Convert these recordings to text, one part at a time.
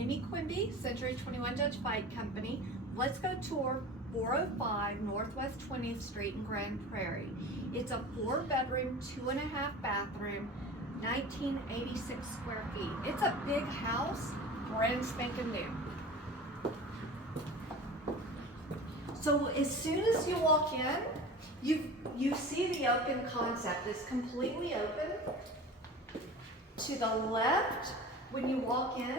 Amy Quimby, Century 21 Judge Fight Company. Let's go tour 405 Northwest 20th Street in Grand Prairie. It's a 4-bedroom, 2.5 bathroom, 1986 square feet. It's a big house, brand spanking new. So as soon as you walk in, you see the open concept. It's completely open. To the left, when you walk in,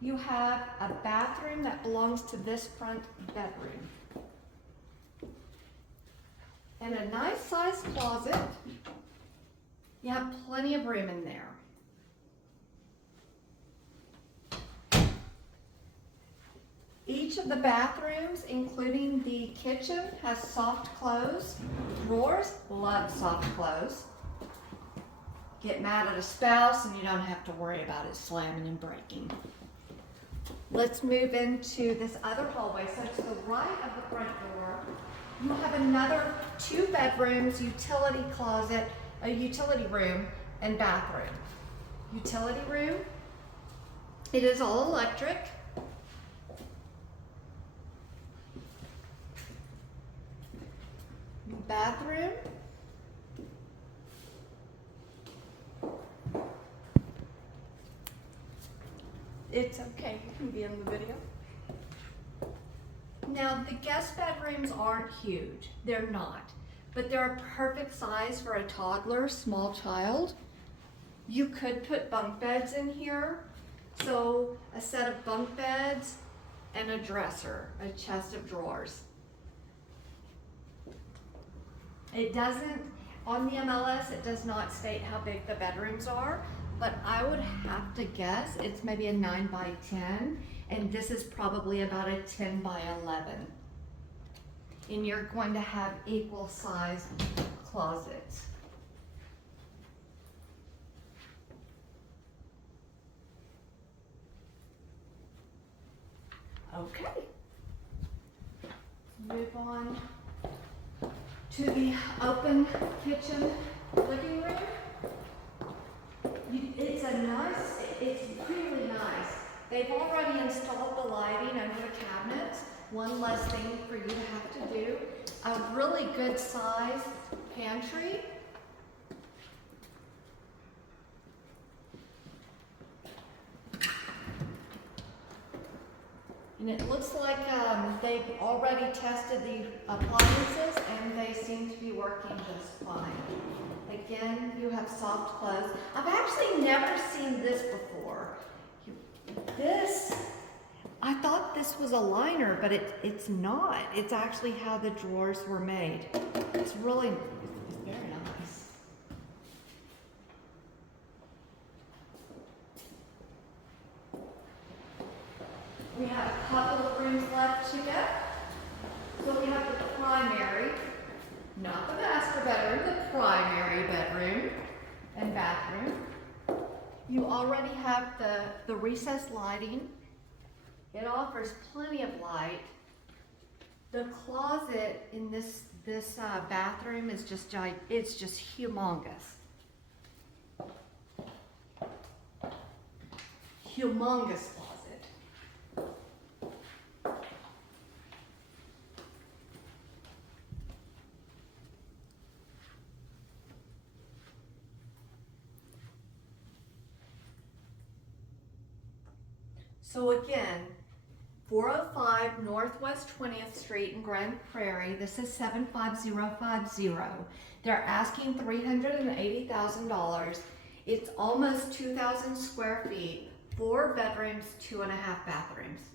you have a bathroom that belongs to this front bedroom. And a nice sized closet. You have plenty of room in there. Each of the bathrooms, including the kitchen, has soft close. Drawers, love soft close. Get mad at a spouse and you don't have to worry about it slamming and breaking. Let's move into this other hallway. So to the right of the front door, you have another 2 bedrooms, utility closet, a utility room, and bathroom. Utility room, it is all electric. Bathroom, it's okay, you can be in the video. Now, the guest bedrooms aren't huge. They're not. But they're a perfect size for a toddler, small child. You could put bunk beds in here. So, a set of bunk beds and a dresser, a chest of drawers. It doesn't, on the MLS, it does not state how big the bedrooms are. But I would have to guess it's maybe a 9 by 10, and this is probably about a 10 by 11. And you're going to have equal size closets. Okay. Move on to the open kitchen living room. It's really nice. They've already installed the lighting under the cabinets. One less thing for you to have to do. A really good size pantry. And it looks like they've already tested the appliances and they seem to be working just fine. Again, you have soft close. I've actually never seen this before. This, I thought this was a liner, but it's not. It's actually how the drawers were made. It's very nice. We have a couple of rooms left to go. So we have the primary, not the master bedroom, the primary bedroom and bathroom. You already have the recessed lighting. It offers plenty of light. The closet in this bathroom is it's just humongous. Humongous closet. So again, 405 Northwest 20th Street in Grand Prairie. This is 75050. They're asking $380,000. It's almost 2,000 square feet, 4 bedrooms, 2.5 bathrooms.